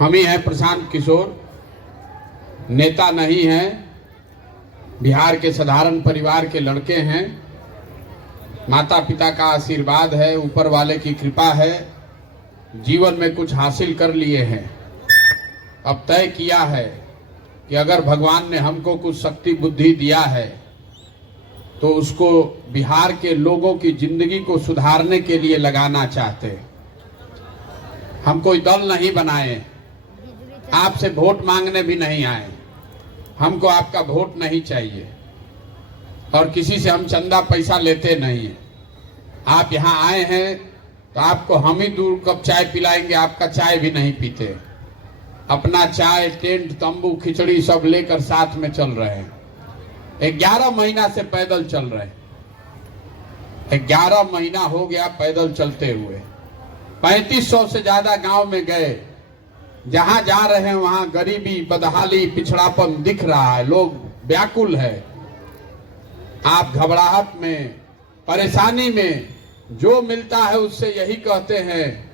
हम ही हैं प्रशांत किशोर, नेता नहीं हैं, बिहार के साधारण परिवार के लड़के हैं। माता पिता का आशीर्वाद है, ऊपर वाले की कृपा है, जीवन में कुछ हासिल कर लिए हैं। अब तय किया है कि अगर भगवान ने हमको कुछ शक्ति बुद्धि दिया है तो उसको बिहार के लोगों की जिंदगी को सुधारने के लिए लगाना चाहते हैं। हम कोई दल नहीं बनाए, आपसे वोट मांगने भी नहीं आए। हमको आपका वोट नहीं चाहिए और किसी से हम चंदा पैसा लेते नहीं है। आप यहाँ आए हैं तो आपको हम ही 2 कप चाय पिलाएंगे, आपका चाय भी नहीं पीते। अपना चाय, टेंट, तंबू, खिचड़ी सब लेकर साथ में चल रहे हैं। 11 महीना से पैदल चल रहे हैं। 11 महीना हो गया पैदल चलते हुए। 3500 से ज्यादा गांव में गए। जहां जा रहे हैं वहां गरीबी, बदहाली, पिछड़ापन दिख रहा है। लोग व्याकुल है। आप घबराहट में, परेशानी में जो मिलता है उससे यही कहते हैं,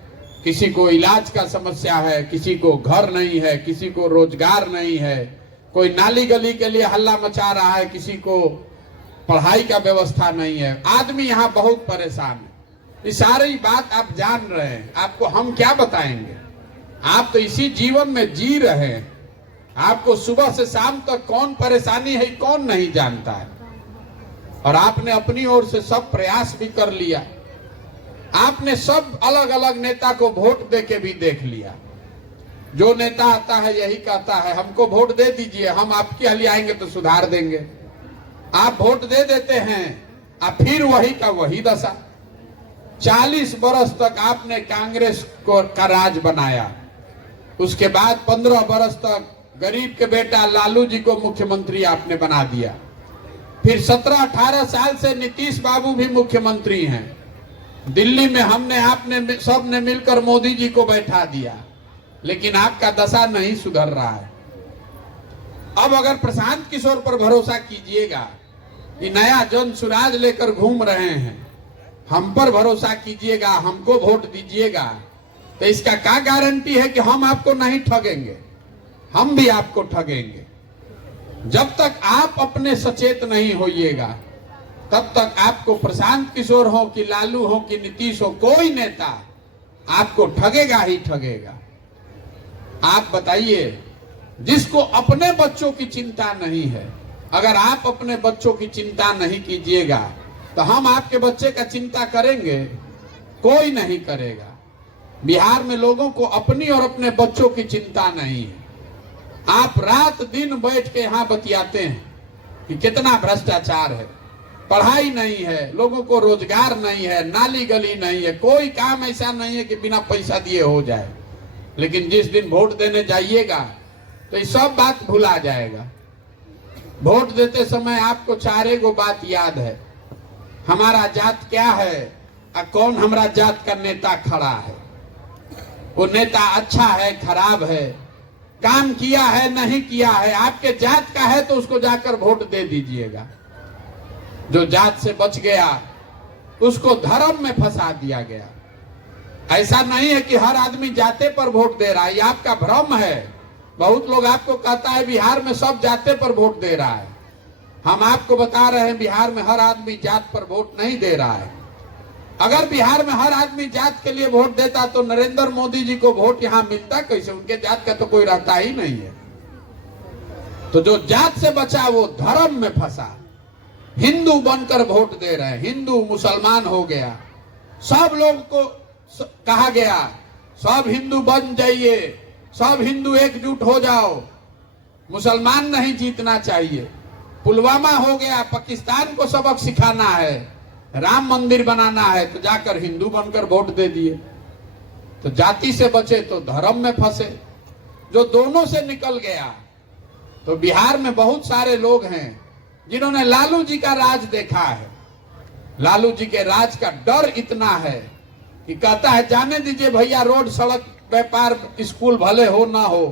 किसी को इलाज का समस्या है, किसी को घर नहीं है, किसी को रोजगार नहीं है, कोई नाली गली के लिए हल्ला मचा रहा है, किसी को पढ़ाई का व्यवस्था नहीं है। आदमी यहाँ बहुत परेशान है। ये सारी बात आप जान रहे हैं, आपको हम क्या बताएंगे? आप तो इसी जीवन में जी रहे हैं। आपको सुबह से शाम तक कौन परेशानी है कौन नहीं जानता है। और आपने अपनी ओर से सब प्रयास भी कर लिया। आपने सब अलग अलग नेता को वोट दे के भी देख लिया। जो नेता आता है यही कहता है हमको वोट दे दीजिए, हम आपके लिए आएंगे तो सुधार देंगे। आप वोट दे देते हैं और फिर वही का वही दशा। 40 बरस तक आपने कांग्रेस को का राज बनाया। उसके बाद 15 बरस तक गरीब के बेटा लालू जी को मुख्यमंत्री आपने बना दिया। फिर 17-18 साल से नीतीश बाबू भी मुख्यमंत्री हैं। दिल्ली में हमने आपने सबने मिलकर मोदी जी को बैठा दिया, लेकिन आपका दशा नहीं सुधर रहा है। अब अगर प्रशांत किशोर पर भरोसा कीजिएगा कि नया जन सुराज लेकर घूम रहे हैं, हम पर भरोसा कीजिएगा, हमको वोट दीजिएगा, तो इसका क्या गारंटी है कि हम आपको नहीं ठगेंगे? हम भी आपको ठगेंगे। जब तक आप अपने सचेत नहीं होइएगा तब तक आपको प्रशांत किशोर हो कि लालू हो कि नीतीश हो, कोई नेता आपको ठगेगा ही ठगेगा। आप बताइए, जिसको अपने बच्चों की चिंता नहीं है, अगर आप अपने बच्चों की चिंता नहीं कीजिएगा तो हम आपके बच्चे का चिंता करेंगे? कोई नहीं करेगा। बिहार में लोगों को अपनी और अपने बच्चों की चिंता नहीं है। आप रात दिन बैठ के यहाँ बतियाते हैं कि कितना भ्रष्टाचार है, पढ़ाई नहीं है, लोगों को रोजगार नहीं है, नाली गली नहीं है, कोई काम ऐसा नहीं है कि बिना पैसा दिए हो जाए। लेकिन जिस दिन वोट देने जाइएगा तो ये सब बात भुला जाएगा। वोट देते समय आपको 4 गो बात याद है। हमारा जात क्या है और कौन हमारा जात का नेता खड़ा है। वो नेता अच्छा है खराब है, काम किया है नहीं किया है, आपके जात का है तो उसको जाकर वोट दे दीजिएगा। जो जात से बच गया उसको धर्म में फंसा दिया गया। ऐसा नहीं है कि हर आदमी जाते पर वोट दे रहा है, ये आपका भ्रम है। बहुत लोग आपको कहता है बिहार में सब जाते पर वोट दे रहा है। हम आपको बता रहे हैं बिहार में हर आदमी जात पर वोट नहीं दे रहा है। अगर बिहार में हर आदमी जात के लिए वोट देता तो नरेंद्र मोदी जी को वोट यहाँ मिलता कैसे? उनके जात का तो कोई रहता ही नहीं है। तो जो जात से बचा वो धर्म में फंसा, हिंदू बनकर वोट दे रहे हैं। हिंदू मुसलमान हो गया, सब लोग को कहा गया सब हिंदू बन जाइए, सब हिंदू एकजुट हो जाओ। मुसलमान नहीं जीतना चाहिए। पुलवामा हो गया, पाकिस्तान को सबक सिखाना है, राम मंदिर बनाना है, तो जाकर हिंदू बनकर वोट दे दिए। तो जाति से बचे तो धर्म में फंसे। जो दोनों से निकल गया, तो बिहार में बहुत सारे लोग हैं जिन्होंने लालू जी का राज देखा है। लालू जी के राज का डर इतना है कि कहता है जाने दीजिए भैया, रोड सड़क व्यापार स्कूल भले हो ना हो,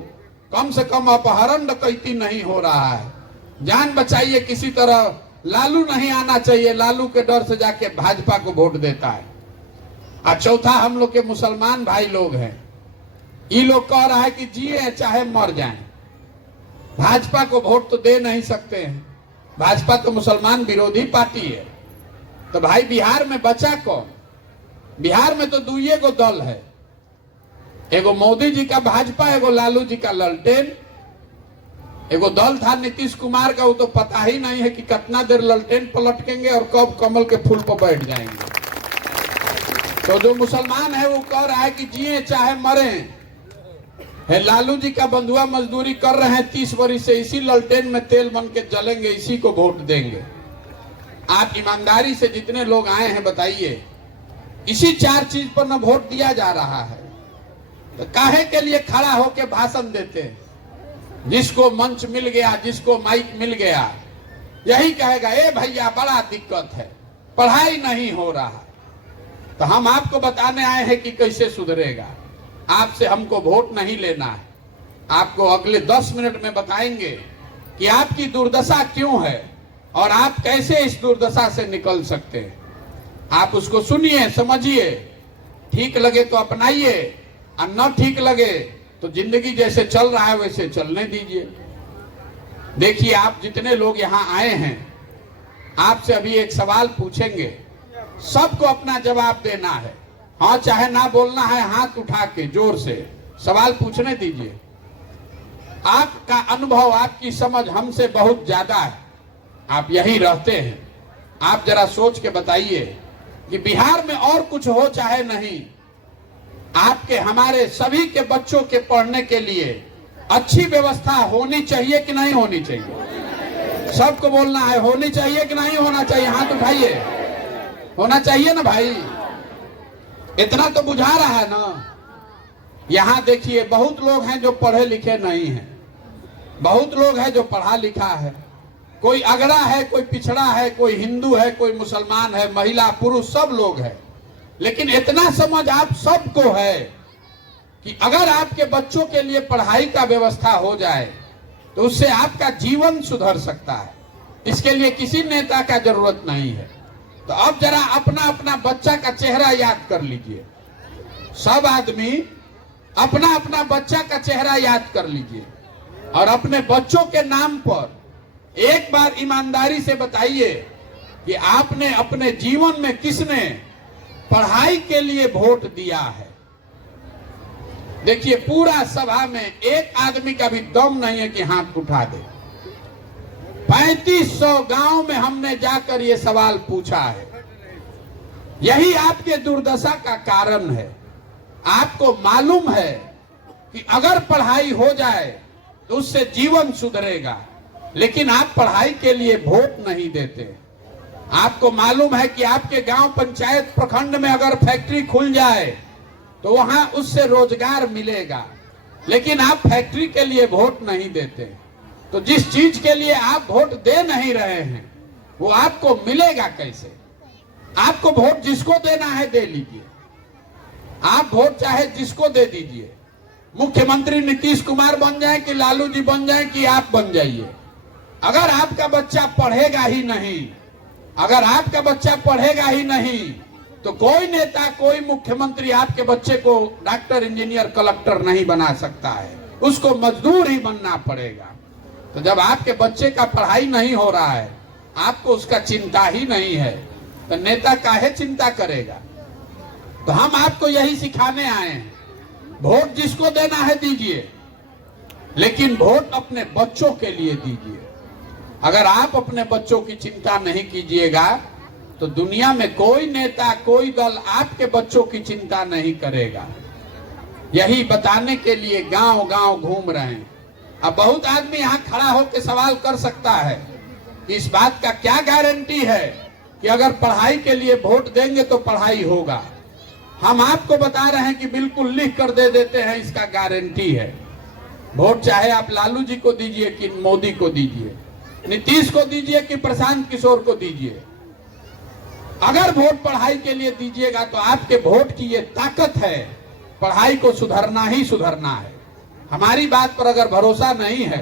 कम से कम अपहरण डकैती नहीं हो रहा है, जान बचाइए किसी तरह। लालू नहीं आना चाहिए, लालू के डर से जाके भाजपा को वोट देता है। और चौथा, हम लोग के मुसलमान भाई लोग हैं, ये लोग कह रहा है कि जिए चाहे मर जाएं। भाजपा को वोट तो दे नहीं सकते हैं, भाजपा तो मुसलमान विरोधी पार्टी है। तो भाई बिहार में बचा कौन? बिहार में तो दुइये को दल है, एगो मोदी जी का भाजपा, एगो लालू जी का ललटेन। एगो दल था नीतीश कुमार का, वो तो पता ही नहीं है कि कितना देर ललटेन पलटकेंगे और कब कमल के फूल पर बैठ जाएंगे। तो जो मुसलमान है वो कह रहा है कि जिए चाहे मरे है। लालू जी का बंधुआ मजदूरी कर रहे हैं 30 वर्ष से, इसी ललटेन में तेल बन के जलेंगे, इसी को वोट देंगे। आप ईमानदारी से जितने लोग आए हैं बताइए, इसी 4 चीज पर न वोट दिया जा रहा है। तो काहे के लिए खड़ा होकर भाषण देते हैं? जिसको मंच मिल गया, जिसको माइक मिल गया, यही कहेगा ए भैया बड़ा दिक्कत है, पढ़ाई नहीं हो रहा। तो हम आपको बताने आए हैं कि कैसे सुधरेगा। आपसे हमको वोट नहीं लेना है, आपको अगले 10 मिनट में बताएंगे कि आपकी दुर्दशा क्यों है और आप कैसे इस दुर्दशा से निकल सकते हैं। आप उसको सुनिए, समझिए, ठीक लगे तो अपनाइए और न ठीक लगे तो जिंदगी जैसे चल रहा है वैसे चलने दीजिए। देखिए, आप जितने लोग यहाँ आए हैं, आपसे अभी एक सवाल पूछेंगे, सबको अपना जवाब देना है। हाँ चाहे ना बोलना है, हाथ उठा के जोर से सवाल पूछने दीजिए। आपका अनुभव, आपकी समझ हमसे बहुत ज्यादा है, आप यही रहते हैं। आप जरा सोच के बताइए कि बिहार में और कुछ हो चाहे नहीं, आपके हमारे सभी के बच्चों के पढ़ने के लिए अच्छी व्यवस्था होनी चाहिए कि नहीं होनी चाहिए? सबको बोलना है, होनी चाहिए कि नहीं होना चाहिए? हाथ उठाइए। होना चाहिए ना भाई, इतना तो बुझा रहा है ना। यहाँ देखिए, बहुत लोग हैं जो पढ़े लिखे नहीं हैं, बहुत लोग हैं जो पढ़ा लिखा है। कोई अगड़ा है, कोई पिछड़ा है, कोई हिंदू है, कोई मुसलमान है, महिला पुरुष सब लोग हैं। लेकिन इतना समझ आप सबको है कि अगर आपके बच्चों के लिए पढ़ाई का व्यवस्था हो जाए तो उससे आपका जीवन सुधर सकता है। इसके लिए किसी नेता का जरूरत नहीं है। तो अब जरा अपना अपना बच्चा का चेहरा याद कर लीजिए। सब आदमी अपना अपना बच्चा का चेहरा याद कर लीजिए और अपने बच्चों के नाम पर एक बार ईमानदारी से बताइए कि आपने अपने जीवन में किसने पढ़ाई के लिए वोट दिया है। देखिए, पूरा सभा में एक आदमी का भी दम नहीं है कि हाथ उठा दे। 3500 गांव में हमने जाकर ये सवाल पूछा है। यही आपके दुर्दशा का कारण है। आपको मालूम है कि अगर पढ़ाई हो जाए तो उससे जीवन सुधरेगा, लेकिन आप पढ़ाई के लिए वोट नहीं देते। आपको मालूम है कि आपके गांव पंचायत प्रखंड में अगर फैक्ट्री खुल जाए तो वहां उससे रोजगार मिलेगा, लेकिन आप फैक्ट्री के लिए वोट नहीं देते। तो जिस चीज के लिए आप वोट दे नहीं रहे हैं वो आपको मिलेगा कैसे? आपको वोट जिसको देना है दे लीजिए। आप वोट चाहे जिसको दे दीजिए। मुख्यमंत्री नीतीश कुमार बन जाए कि लालू जी बन जाए कि आप बन जाइए, अगर आपका बच्चा पढ़ेगा ही नहीं, अगर आपका बच्चा पढ़ेगा ही नहीं तो कोई नेता, कोई मुख्यमंत्री आपके बच्चे को डॉक्टर, इंजीनियर, कलेक्टर नहीं बना सकता है। उसको मजदूर ही बनना पड़ेगा। तो जब आपके बच्चे का पढ़ाई नहीं हो रहा है, आपको उसका चिंता ही नहीं है, तो नेता काहे चिंता करेगा? तो हम आपको यही सिखाने आए हैं, वोट जिसको देना है दीजिए, लेकिन वोट अपने बच्चों के लिए दीजिए। अगर आप अपने बच्चों की चिंता नहीं कीजिएगा तो दुनिया में कोई नेता, कोई दल आपके बच्चों की चिंता नहीं करेगा। यही बताने के लिए गांव गांव घूम रहे हैं। अब बहुत आदमी यहाँ खड़ा होकर सवाल कर सकता है कि इस बात का क्या गारंटी है कि अगर पढ़ाई के लिए वोट देंगे तो पढ़ाई होगा। हम आपको बता रहे हैं कि बिल्कुल लिख कर दे देते हैं, इसका गारंटी है। वोट चाहे आप लालू जी को दीजिए कि मोदी को दीजिए, नीतीश को दीजिए कि प्रशांत किशोर को दीजिए, अगर वोट पढ़ाई के लिए दीजिएगा तो आपके वोट की ये ताकत है, पढ़ाई को सुधरना ही सुधरना है। हमारी बात पर अगर भरोसा नहीं है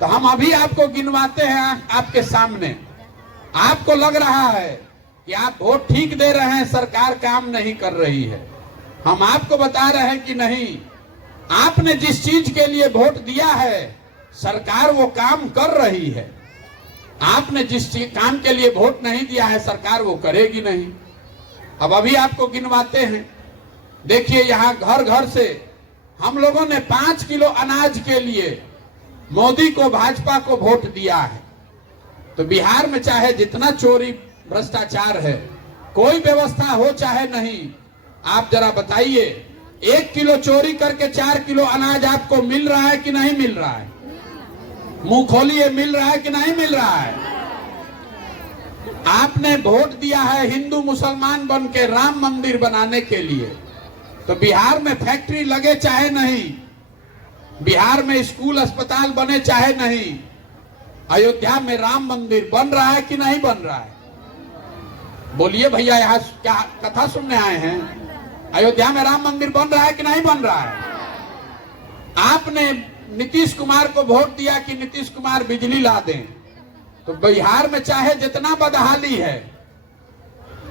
तो हम अभी आपको गिनवाते हैं आपके सामने। आपको लग रहा है कि आप वोट ठीक दे रहे हैं, सरकार काम नहीं कर रही है। हम आपको बता रहे हैं कि नहीं, आपने जिस चीज के लिए वोट दिया है सरकार वो काम कर रही है। आपने जिस काम के लिए वोट नहीं दिया है सरकार वो करेगी नहीं। अब अभी आपको गिनवाते हैं। देखिए यहाँ घर घर से हम लोगों ने 5 किलो अनाज के लिए मोदी को, भाजपा को वोट दिया है। तो बिहार में चाहे जितना चोरी भ्रष्टाचार है, कोई व्यवस्था हो चाहे नहीं, आप जरा बताइए 1 किलो चोरी करके 4 किलो अनाज आपको मिल रहा है कि नहीं मिल रहा है? मुंह खोलिए, मिल रहा है कि नहीं मिल रहा है? आपने वोट दिया है हिंदू मुसलमान बन के राम मंदिर बनाने के लिए, तो बिहार में फैक्ट्री लगे चाहे नहीं, बिहार में स्कूल अस्पताल बने चाहे नहीं, अयोध्या में राम मंदिर बन रहा है कि नहीं बन रहा है? बोलिए भैया, यहाँ क्या कथा सुनने आए हैं? अयोध्या में राम मंदिर बन रहा है कि नहीं बन रहा है? आपने नीतीश कुमार को वोट दिया कि नीतीश कुमार बिजली ला दें, तो बिहार में चाहे जितना बदहाली है,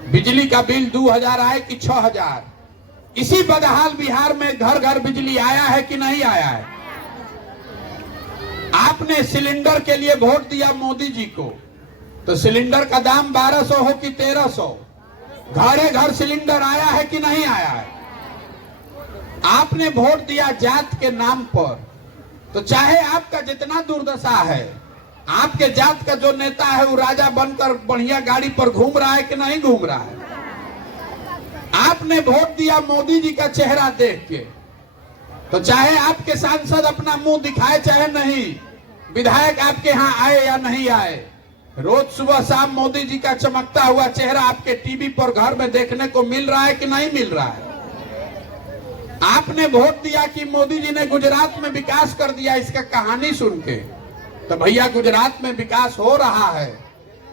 बिजली का बिल 2000 आए कि 6000, इसी बदहाल बिहार में घर घर बिजली आया है कि नहीं आया है? आपने सिलेंडर के लिए वोट दिया मोदी जी को, तो सिलेंडर का दाम 1200 हो कि 1300, घरे घर सिलेंडर आया है कि नहीं आया है? आपने वोट दिया जात के नाम पर, तो चाहे आपका जितना दुर्दशा है, आपके जात का जो नेता है वो राजा बनकर बढ़िया गाड़ी पर घूम रहा है कि नहीं घूम रहा है? आपने वोट दिया मोदी जी का चेहरा देख के, तो चाहे आपके सांसद अपना मुंह दिखाए चाहे नहीं, विधायक आपके यहाँ आए या नहीं आए, रोज सुबह शाम मोदी जी का चमकता हुआ चेहरा आपके टीवी पर घर में देखने को मिल रहा है कि नहीं मिल रहा है? आपने वोट दिया कि मोदी जी ने गुजरात में विकास कर दिया, इसका कहानी सुन के, तो भैया गुजरात में विकास हो रहा है,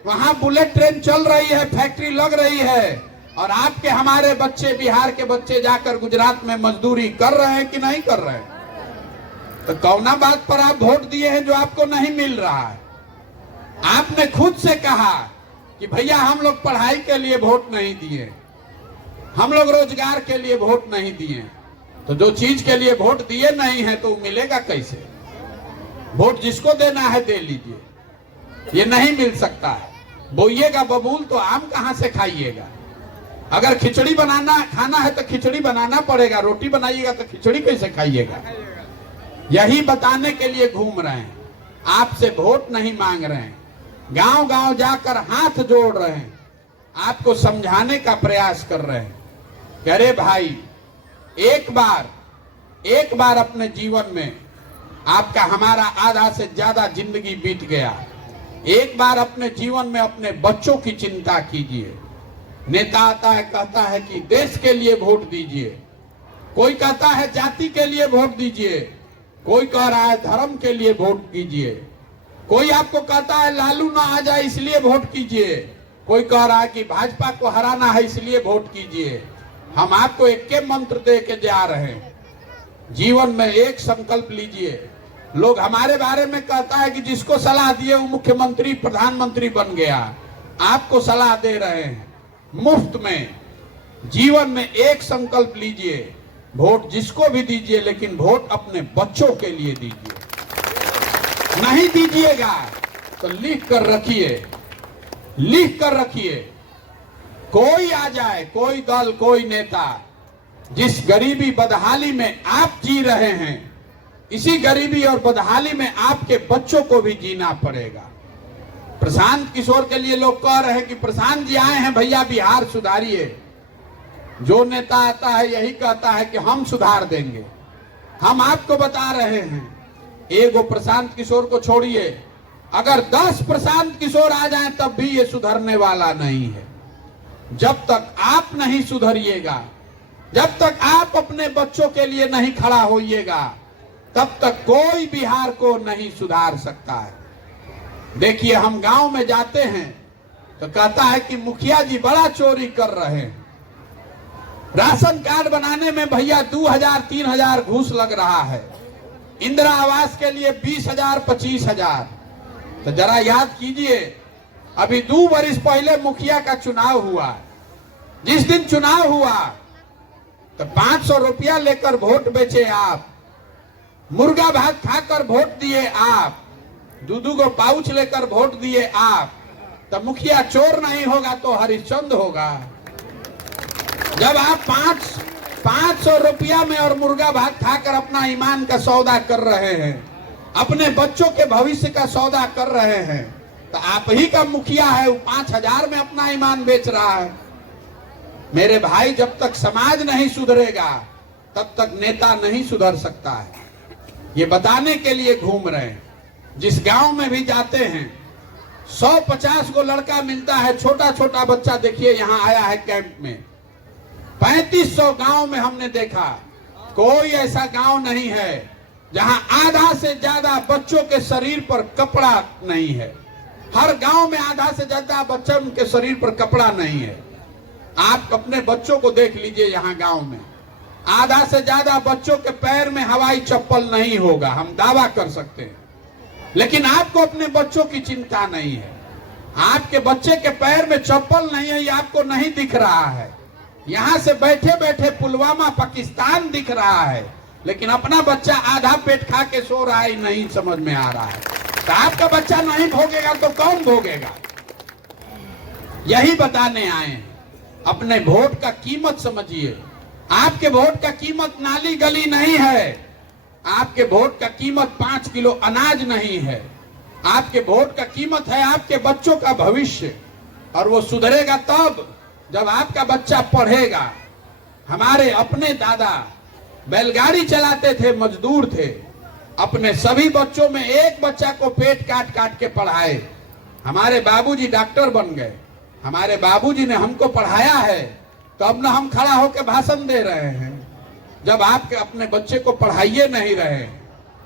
वहां बुलेट ट्रेन चल रही है, फैक्ट्री लग रही है, और आपके हमारे बच्चे, बिहार के बच्चे जाकर गुजरात में मजदूरी कर रहे हैं कि नहीं कर रहे हैं? तो कौना बात पर आप वोट दिए हैं जो आपको नहीं मिल रहा है? आपने खुद से कहा कि भैया हम लोग पढ़ाई के लिए वोट नहीं दिए, हम लोग रोजगार के लिए वोट नहीं दिए, तो जो चीज के लिए वोट दिए नहीं है तो मिलेगा कैसे? वोट जिसको देना है दे लीजिए, ये नहीं मिल सकता है। बोइएगा बबूल तो आम कहां से खाइएगा? अगर खिचड़ी बनाना खाना है तो खिचड़ी बनाना पड़ेगा, रोटी बनाइएगा तो खिचड़ी कैसे खाइएगा? यही बताने के लिए घूम रहे हैं, आपसे वोट नहीं मांग रहे हैं, गांव गांव जाकर हाथ जोड़ रहे हैं, आपको समझाने का प्रयास कर रहे हैं कि अरे भाई, एक बार अपने जीवन में आपका हमारा आधा से ज्यादा जिंदगी बीत गया, एक बार अपने जीवन में अपने बच्चों की चिंता कीजिए। नेता आता है कहता है कि देश के लिए वोट दीजिए, कोई कहता है जाति के लिए वोट दीजिए, कोई कह रहा है धर्म के लिए वोट कीजिए, कोई आपको कहता है लालू ना आ जाए इसलिए वोट कीजिए, कोई कह रहा है कि भाजपा को हराना है इसलिए वोट कीजिए। हम आपको एक के मंत्र दे के जा रहे हैं, जीवन में एक संकल्प लीजिए। लोग हमारे बारे में कहता है कि जिसको सलाह दिए वो मुख्यमंत्री प्रधानमंत्री बन गया, आपको सलाह दे रहे हैं मुफ्त में। जीवन में एक संकल्प लीजिए, वोट जिसको भी दीजिए लेकिन वोट अपने बच्चों के लिए दीजिए। नहीं दीजिएगा तो लिख कर रखिए, कोई आ जाए, कोई दल, कोई नेता, जिस गरीबी बदहाली में आप जी रहे हैं, इसी गरीबी और बदहाली में आपके बच्चों को भी जीना पड़ेगा। प्रशांत किशोर के लिए लोग कह रहे हैं कि प्रशांत जी आए हैं भैया बिहार सुधारिए। जो नेता आता है यही कहता है कि हम सुधार देंगे। हम आपको बता रहे हैं, एगो प्रशांत किशोर को छोड़िए, अगर 10 प्रशांत किशोर आ जाएं तब भी ये सुधरने वाला नहीं है। जब तक आप नहीं सुधरिएगा, जब तक आप अपने बच्चों के लिए नहीं खड़ा होइएगा, तब तक कोई बिहार को नहीं सुधार सकता है। देखिए, हम गांव में जाते हैं तो कहता है कि मुखिया जी बड़ा चोरी कर रहे हैं, राशन कार्ड बनाने में भैया 2000-3000 घूस लग रहा है, इंदिरा आवास के लिए 20,000 25,000। तो जरा याद कीजिए, अभी 2 वर्ष पहले मुखिया का चुनाव हुआ, जिस दिन चुनाव हुआ तो 500 रुपया लेकर वोट बेचे आप, मुर्गा भात खाकर वोट दिए आप, दूधू को पाउच लेकर वोट दिए आप, तो मुखिया चोर नहीं होगा तो हरिश्चंद्र होगा। जब आप 500 रुपया में और मुर्गा भात खाकर अपना ईमान का सौदा कर रहे हैं, अपने बच्चों के भविष्य का सौदा कर रहे हैं, तो आप ही का मुखिया है, वो 5000 में अपना ईमान बेच रहा है। मेरे भाई, जब तक समाज नहीं सुधरेगा तब तक नेता नहीं सुधर सकता है। ये बताने के लिए घूम रहे हैं। जिस गांव में भी जाते हैं 150 को लड़का मिलता है, छोटा छोटा बच्चा। देखिए यहाँ आया है कैंप में, 3500 गांव में हमने देखा, कोई ऐसा गांव नहीं है जहां आधा से ज्यादा बच्चों के शरीर पर कपड़ा नहीं है। हर गांव में आधा से ज्यादा बच्चों के शरीर पर कपड़ा नहीं है। आप अपने बच्चों को देख लीजिए, यहाँ गांव में आधा से ज्यादा बच्चों के पैर में हवाई चप्पल नहीं होगा, हम दावा कर सकते हैं। लेकिन आपको अपने बच्चों की चिंता नहीं है। आपके बच्चे के पैर में चप्पल नहीं है, ये आपको नहीं दिख रहा है। यहाँ से बैठे बैठे पुलवामा पाकिस्तान दिख रहा है, लेकिन अपना बच्चा आधा पेट खा के सो रहा है, नहीं समझ में आ रहा है। तो आपका बच्चा नहीं भोगेगा तो कौन भोगेगा? यही बताने आए हैं। अपने वोट का कीमत समझिए। आपके वोट का कीमत नाली गली नहीं है। आपके वोट का कीमत 5 किलो अनाज नहीं है। आपके वोट का कीमत है आपके बच्चों का भविष्य, और वो सुधरेगा तब जब आपका बच्चा पढ़ेगा। हमारे अपने दादा बैलगाड़ी चलाते थे, मजदूर थे, अपने सभी बच्चों में एक बच्चा को पेट काट काट के पढ़ाए। हमारे बाबूजी डॉक्टर बन गए। हमारे बाबूजी ने हमको पढ़ाया है, तो अब ना हम खड़ा होकर भाषण दे रहे हैं। जब आपके अपने बच्चे को पढ़ाइए नहीं रहे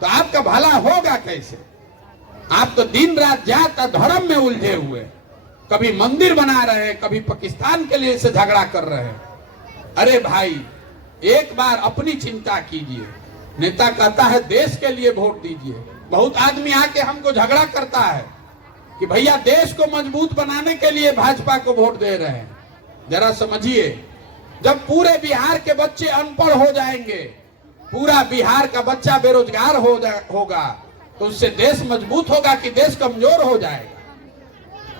तो आपका भला होगा कैसे? आप तो दिन रात जात धर्म में उलझे हुए, कभी मंदिर बना रहे हैं, कभी पाकिस्तान के लिए से झगड़ा कर रहे हैं। अरे भाई, एक बार अपनी चिंता कीजिए। नेता कहता है देश के लिए वोट दीजिए। बहुत आदमी आके हमको झगड़ा करता है कि भैया देश को मजबूत बनाने के लिए भाजपा को वोट दे रहे हैं। जरा समझिए, जब पूरे बिहार के बच्चे अनपढ़ हो जाएंगे, पूरा बिहार का बच्चा बेरोजगार होगा, तो उससे देश मजबूत होगा कि देश कमजोर हो जाएगा?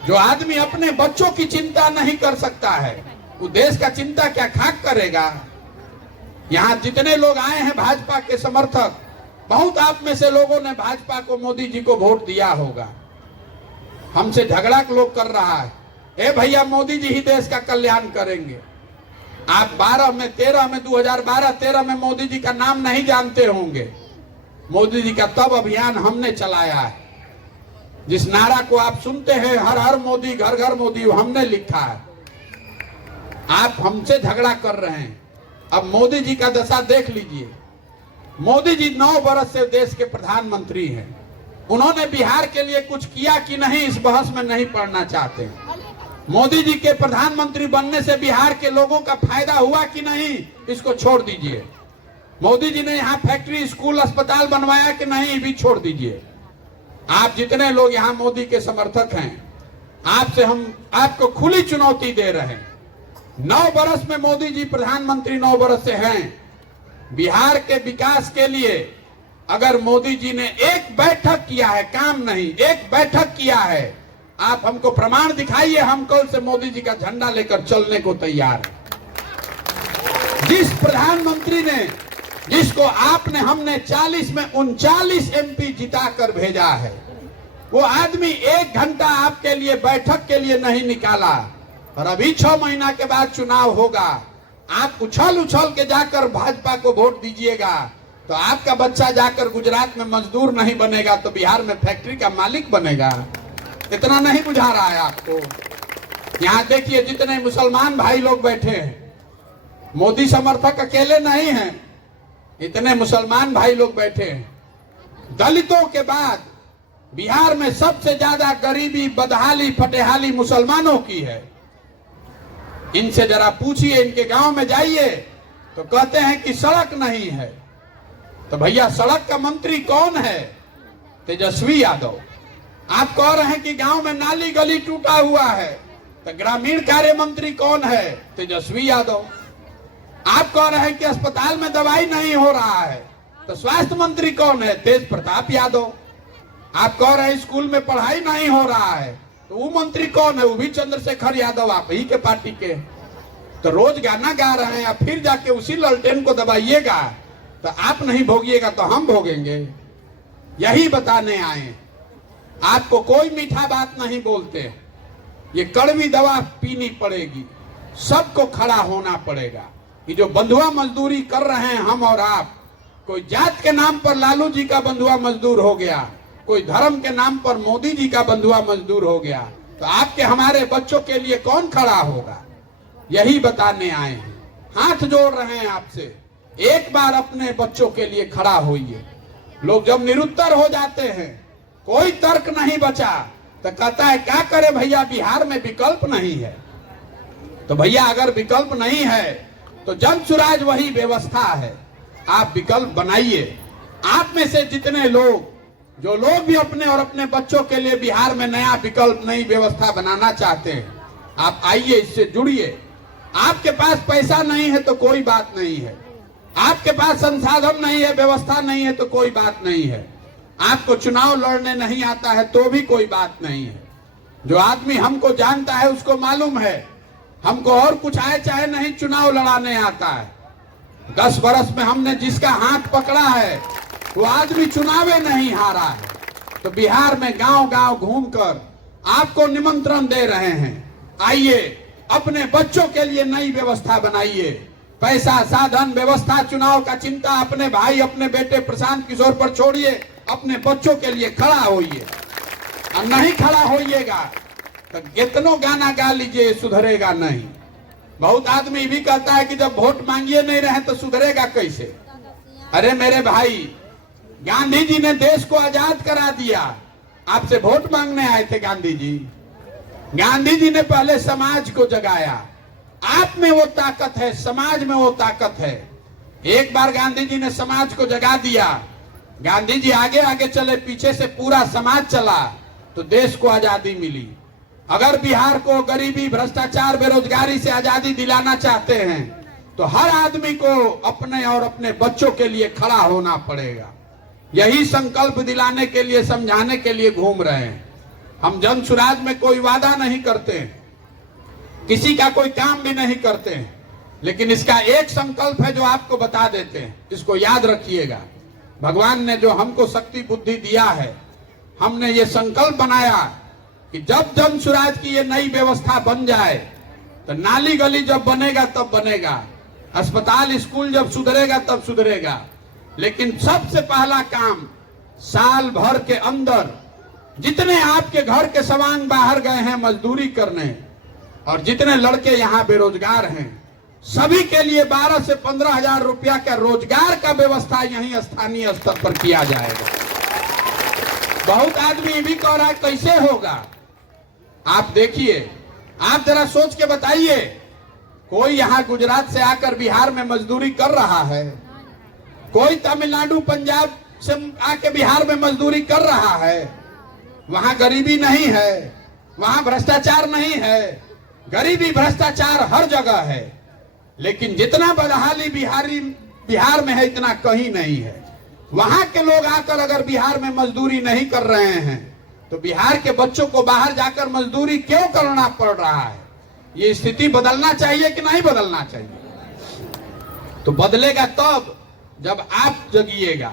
जो आदमी अपने बच्चों की चिंता नहीं कर सकता है, वो देश का चिंता क्या खाक करेगा? यहाँ जितने लोग आए हैं भाजपा के समर्थक, बहुत आप में से लोगों ने भाजपा को, मोदी जी को वोट दिया होगा। हमसे झगड़ा लोग कर रहा है, ए भैया मोदी जी ही देश का कल्याण करेंगे। आप 2012-13 में मोदी जी का नाम नहीं जानते होंगे। मोदी जी का तब अभियान हमने चलाया है। जिस नारा को आप सुनते हैं, हर हर मोदी, घर घर मोदी, वो हमने लिखा है। आप हमसे झगड़ा कर रहे हैं। अब मोदी जी का दशा देख लीजिए। मोदी जी 9 वर्ष से देश के प्रधानमंत्री हैं। उन्होंने बिहार के लिए कुछ किया कि नहीं, इस बहस में नहीं पड़ना चाहते। मोदी जी के प्रधानमंत्री बनने से बिहार के लोगों का फायदा हुआ कि नहीं, इसको छोड़ दीजिए। मोदी जी ने यहाँ फैक्ट्री, स्कूल, अस्पताल बनवाया कि नहीं, भी छोड़ दीजिए। आप जितने लोग यहाँ मोदी के समर्थक हैं, आपसे हम आपको खुली चुनौती दे रहे हैं। 9 वर्ष में मोदी जी प्रधानमंत्री 9 वर्ष से हैं। बिहार के विकास के लिए अगर मोदी जी ने एक बैठक किया है, काम नहीं, एक बैठक किया है, आप हमको प्रमाण दिखाइए। हम कल से मोदी जी का झंडा लेकर चलने को तैयार हैं। जिस प्रधानमंत्री ने, जिसको आपने, हमने 40 में 39 MP जिताकर भेजा है, वो आदमी 1 घंटा आपके लिए बैठक के लिए नहीं निकाला। और अभी 6 महीना के बाद चुनाव होगा, आप उछल उछल के जाकर भाजपा को वोट दीजिएगा, तो आपका बच्चा जाकर गुजरात में मजदूर नहीं बनेगा, तो बिहार में फैक्ट्री का मालिक बनेगा। इतना नहीं बुझा रहा है आपको? यहाँ देखिए, जितने मुसलमान भाई लोग बैठे हैं, मोदी समर्थक अकेले नहीं हैं, इतने मुसलमान भाई लोग बैठे हैं। दलितों के बाद बिहार में सबसे ज्यादा गरीबी, बदहाली, फटेहाली मुसलमानों की है। इनसे जरा पूछिए, इनके गांव में जाइए तो कहते हैं कि सड़क नहीं है। तो भैया, सड़क का मंत्री कौन है? तेजस्वी यादव। आप कह रहे हैं कि गांव में नाली गली टूटा हुआ है, तो ग्रामीण कार्य मंत्री कौन है? तेजस्वी यादव। आप कह रहे हैं कि अस्पताल में दवाई नहीं हो रहा है, तो स्वास्थ्य मंत्री कौन है? तेज प्रताप यादव। आप कह रहे हैं स्कूल में पढ़ाई नहीं हो रहा है, तो वो मंत्री कौन है? वो भी चंद्रशेखर यादव, आप ही के पार्टी के। तो रोज गाना गा रहे हैं, आप फिर जाके उसी ललटेन को दबाइएगा तो आप नहीं भोगिएगा तो हम भोगेंगे। यही बताने आए। आपको कोई मीठा बात नहीं बोलते, ये कड़वी दवा पीनी पड़ेगी, सबको खड़ा होना पड़ेगा। कि जो बंधुआ मजदूरी कर रहे हैं हम और आप, कोई जात के नाम पर लालू जी का बंधुआ मजदूर हो गया, कोई धर्म के नाम पर मोदी जी का बंधुआ मजदूर हो गया, तो आपके हमारे बच्चों के लिए कौन खड़ा होगा? यही बताने आए हैं। हाथ जोड़ रहे हैं आपसे, एक बार अपने बच्चों के लिए खड़ा होइए। लोग जब निरुत्तर हो जाते हैं, कोई तर्क नहीं बचा, तो कहता है क्या करे भैया, बिहार में विकल्प नहीं है। तो भैया अगर विकल्प नहीं है तो जन सुराज वही व्यवस्था है, आप विकल्प बनाइए। आप में से जितने लोग, जो लोग भी अपने और अपने बच्चों के लिए बिहार में नया विकल्प, नई व्यवस्था बनाना चाहते हैं, आप आइए, इससे जुड़िए। आपके पास पैसा नहीं है तो कोई बात नहीं है, आपके पास संसाधन नहीं है, व्यवस्था नहीं है तो कोई बात नहीं है, आपको चुनाव लड़ने नहीं आता है तो भी कोई बात नहीं है। जो आदमी हमको जानता है उसको मालूम है, हमको और कुछ आए चाहे नहीं चुनाव लड़ाने आता है। 10 बरस में हमने जिसका हाथ पकड़ा है वो आदमी चुनावे नहीं हारा है। तो बिहार में गांव गांव घूमकर आपको निमंत्रण दे रहे हैं, आइए, अपने बच्चों के लिए नई व्यवस्था बनाइए। पैसा, साधन, व्यवस्था, चुनाव का चिंता अपने भाई, अपने बेटे प्रशांत किशोर पर छोड़िए, अपने बच्चों के लिए खड़ा होइए। और नहीं खड़ा होइएगा तो कितनों गाना गा लीजिए, सुधरेगा नहीं। बहुत आदमी भी कहता है कि जब वोट मांगिए नहीं रहे तो सुधरेगा कैसे? अरे मेरे भाई, गांधी जी ने देश को आजाद करा दिया, आपसे वोट मांगने आए थे गांधी जी? गांधी जी ने पहले समाज को जगाया। आप में वो ताकत है, समाज में वो ताकत है। एक बार गांधी जी ने समाज को जगा दिया, गांधी जी आगे आगे चले, पीछे से पूरा समाज चला, तो देश को आजादी मिली। अगर बिहार को गरीबी, भ्रष्टाचार, बेरोजगारी से आजादी दिलाना चाहते हैं तो हर आदमी को अपने और अपने बच्चों के लिए खड़ा होना पड़ेगा। यही संकल्प दिलाने के लिए, समझाने के लिए घूम रहे हैं। हम जन सुराज में कोई वादा नहीं करते, किसी का कोई काम भी नहीं करते हैं, लेकिन इसका एक संकल्प है जो आपको बता देते हैं, इसको याद रखिएगा। भगवान ने जो हमको शक्ति बुद्धि दिया है, हमने ये संकल्प बनाया कि जब जन सुराज की ये नई व्यवस्था बन जाए तो नाली गली जब बनेगा तब बनेगा, अस्पताल स्कूल जब सुधरेगा तब सुधरेगा। लेकिन सबसे पहला काम, साल भर के अंदर जितने आपके घर के सवांग बाहर गए हैं मजदूरी करने, और जितने लड़के यहाँ बेरोजगार हैं, सभी के लिए 12 से 15 हजार रुपया का रोजगार का व्यवस्था यहीं स्थानीय स्तर पर किया जाएगा। बहुत आदमी भी कह रहा है कैसे होगा? आप देखिए, आप जरा सोच के बताइए, कोई यहाँ गुजरात से आकर बिहार में मजदूरी कर रहा है? कोई तमिलनाडु, पंजाब से आके बिहार में मजदूरी कर रहा है? वहां गरीबी नहीं है, वहां भ्रष्टाचार नहीं है। गरीबी, भ्रष्टाचार हर जगह है, लेकिन जितना बदहाली बिहार में है इतना कहीं नहीं है। वहां के लोग आकर अगर बिहार में मजदूरी नहीं कर रहे हैं तो बिहार के बच्चों को बाहर जाकर मजदूरी क्यों करना पड़ रहा है? ये स्थिति बदलना चाहिए कि नहीं बदलना चाहिए? तो बदलेगा तब जब आप जगिएगा।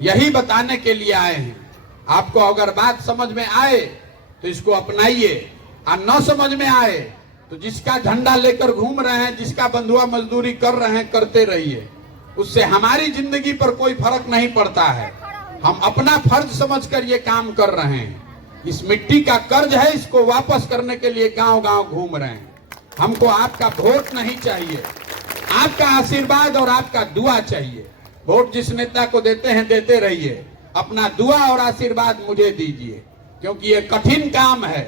यही बताने के लिए आए हैं। आपको अगर बात समझ में आए तो इसको अपनाइए, और न समझ में आए तो जिसका झंडा लेकर घूम रहे हैं, जिसका बंधुआ मजदूरी कर रहे हैं, करते रहिए। उससे हमारी जिंदगी पर कोई फर्क नहीं पड़ता है। हम अपना फर्ज समझकर ये काम कर रहे हैं। इस मिट्टी का कर्ज है, इसको वापस करने के लिए गांव गांव घूम रहे हैं। हमको आपका वोट नहीं चाहिए, आपका आशीर्वाद और आपका दुआ चाहिए। वोट जिस नेता को देते हैं देते रहिए, अपना दुआ और आशीर्वाद मुझे दीजिए, क्योंकि ये कठिन काम है।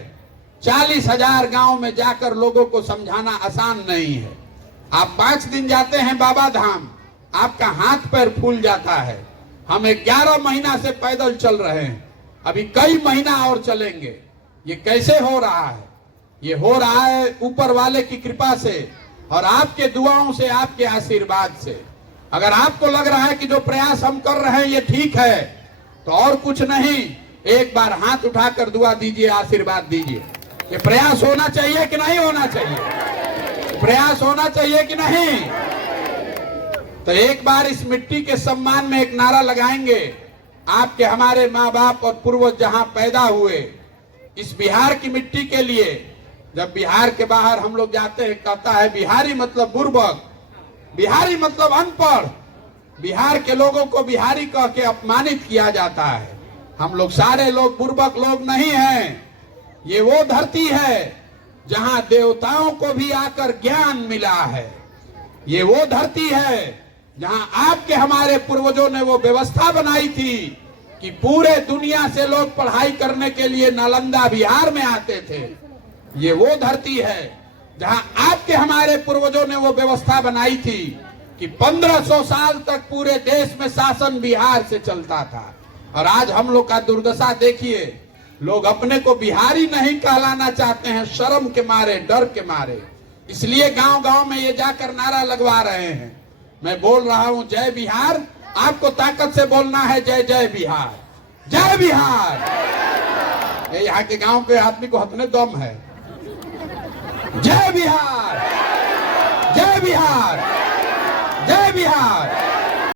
40,000 गांव में जाकर लोगों को समझाना आसान नहीं है। आप 5 दिन जाते हैं बाबा धाम, आपका हाथ पैर फूल जाता है। हम 11 महीना से पैदल चल रहे हैं, अभी कई महीना और चलेंगे। ये कैसे हो रहा है? ये हो रहा है ऊपर वाले की कृपा से और आपके दुआओं से, आपके आशीर्वाद से। अगर आपको लग रहा है कि जो प्रयास हम कर रहे हैं ये ठीक है, तो और कुछ नहीं, एक बार हाथ उठाकर दुआ दीजिए, आशीर्वाद दीजिए। ये प्रयास होना चाहिए कि नहीं होना चाहिए? प्रयास होना चाहिए कि नहीं? तो एक बार इस मिट्टी के सम्मान में एक नारा लगाएंगे। आपके हमारे माँ बाप और पूर्वज जहां पैदा हुए, इस बिहार की मिट्टी के लिए, जब बिहार के बाहर हम लोग जाते हैं, कहता है बिहारी मतलब बुर्बक, बिहारी मतलब अनपढ़। बिहार के लोगों को बिहारी कह के अपमानित किया जाता है। हम लोग सारे लोग बुर्बक लोग नहीं हैं। ये वो धरती है जहां देवताओं को भी आकर ज्ञान मिला है। ये वो धरती है जहां आपके हमारे पूर्वजों ने वो व्यवस्था बनाई थी कि पूरे दुनिया से लोग पढ़ाई करने के लिए नालंदा बिहार में आते थे। ये वो धरती है जहां आपके हमारे पूर्वजों ने वो व्यवस्था बनाई थी कि 1500 साल तक पूरे देश में शासन बिहार से चलता था। और आज हम लोग का दुर्दशा देखिए, लोग अपने को बिहारी नहीं कहलाना चाहते हैं, शर्म के मारे, डर के मारे। इसलिए गांव-गांव में ये जाकर नारा लगवा रहे हैं। मैं बोल रहा हूं जय बिहार, आपको ताकत से बोलना है जय जय बिहार, जय बिहार। ये यहाँ के गांव के आदमी को हथने दम है। जय बिहार, जय बिहार, जय बिहार।